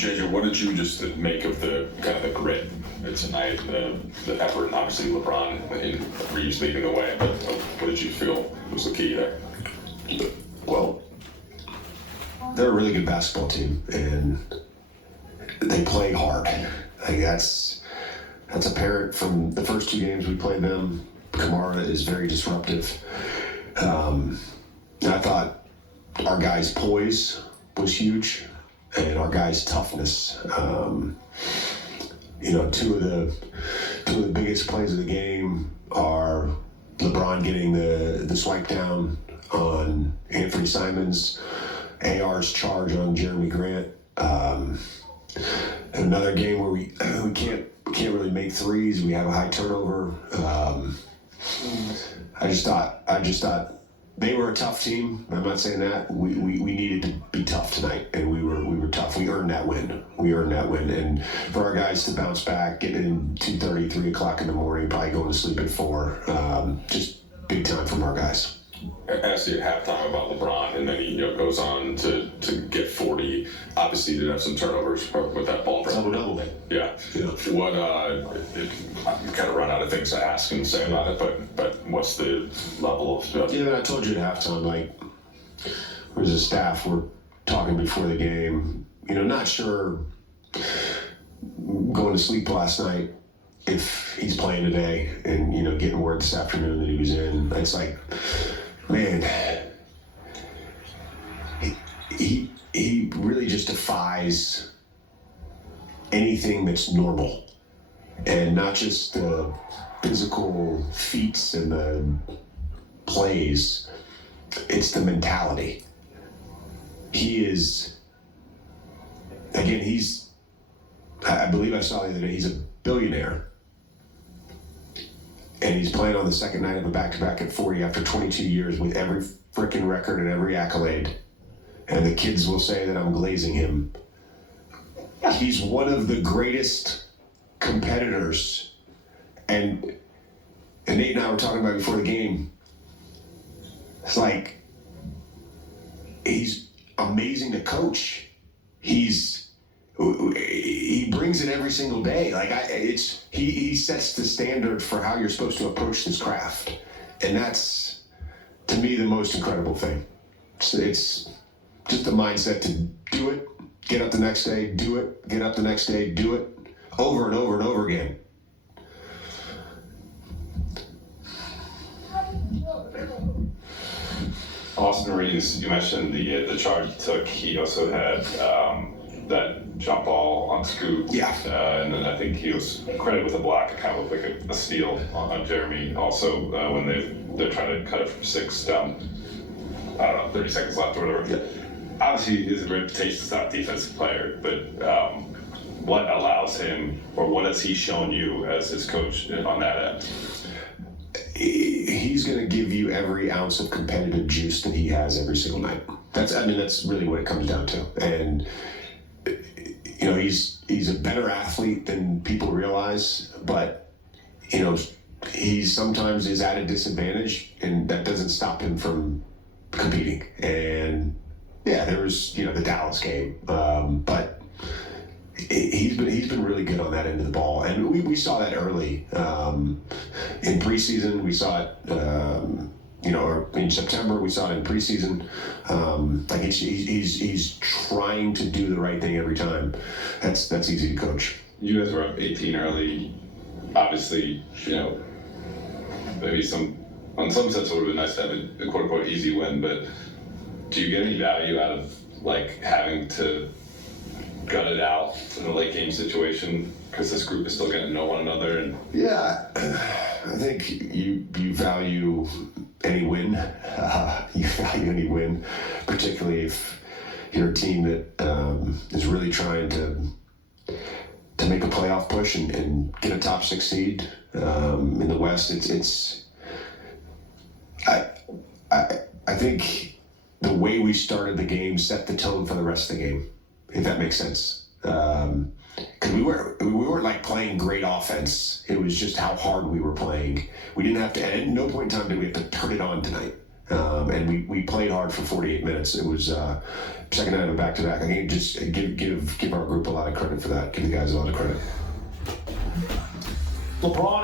JJ, what did you just make of the kind of the grit tonight, the effort, and obviously LeBron in Reeves leading the way, but what did you feel was the key there? Well, they're a really good basketball team, and they play hard. Like that's apparent from the first 2 games we played them. Kamara is very disruptive. I thought our guys' poise was huge, and our guys' toughness. Two of the biggest plays of the game are LeBron getting the swipe down on Anthony Simons, AR's charge on Jeremy Grant. Another game where we can't really make threes. We have a high turnover. I just thought they were a tough team. I'm not saying that. We needed to be tough tonight, and we were tough. We earned that win. And for our guys to bounce back, getting in 2:30, 3 o'clock in the morning, probably going to sleep at 4, just big time from our guys. I asked you at halftime about LeBron, and then he goes on to get 40. Obviously, he did have some turnovers with that ball. Double. Yeah. What you kind of run out of things to ask and say about it, but what's the level of stuff? Yeah, I told you at halftime, like, as a staff, we're talking before the game. Not sure going to sleep last night if he's playing today, and getting word this afternoon that he was in. It's like, man, he really just defies anything that's normal, and not just the physical feats and the plays. It's the mentality. He is, again, I believe I saw the other day, he's a billionaire. And he's playing on the second night of a back-to-back at 40 after 22 years with every freaking record and every accolade. And the kids will say that I'm glazing him. He's one of the greatest competitors. And Nate and I were talking about before the game. It's like, he's amazing to coach. He brings it every single day. Like he sets the standard for how you're supposed to approach this craft, and that's, to me, the most incredible thing. It's just the mindset to do it, get up the next day, do it, get up the next day, do it, over and over and over again. Austin Reeves, you mentioned the charge he took. He also had that jump ball on Scoop. Yeah. And then I think he was credited with a block. It kind of looked like a steal on Jeremy. Also, when they're trying to cut it from 6 down, 30 seconds left or whatever. Yeah. Obviously, he has a reputation as not a defensive player, but what allows him, or what has he shown you as his coach on that end? He's going to give you every ounce of competitive juice that he has every single night. That's really what it comes down to. And he's a better athlete than people realize, but he sometimes is at a disadvantage, and that doesn't stop him from competing. And yeah, there was the Dallas game, but he's been really good on that end of the ball, and we saw that early in preseason. We saw it, or in September. We saw it in preseason. Like he's trying to do the right thing every time. That's easy to coach. You guys were up 18 early. Obviously, maybe on some sense it would have been nice to have a quote unquote easy win, but do you get any value out of like having to gut it out in a late game situation because this group is still getting to know one another? And yeah, I think you value any win. You value any win, particularly if you're a team that is really trying to make a playoff push and get a top 6 seed in the West. I think the way we started the game set the tone for the rest of the game, if that makes sense. Because we weren't like playing great offense. It was just how hard we were playing. We didn't have to, at no point in time did we have to turn it on tonight. And we played hard for 48 minutes. It was second night of a back-to-back. I mean, just give our group a lot of credit for that. Give the guys a lot of credit. LeBron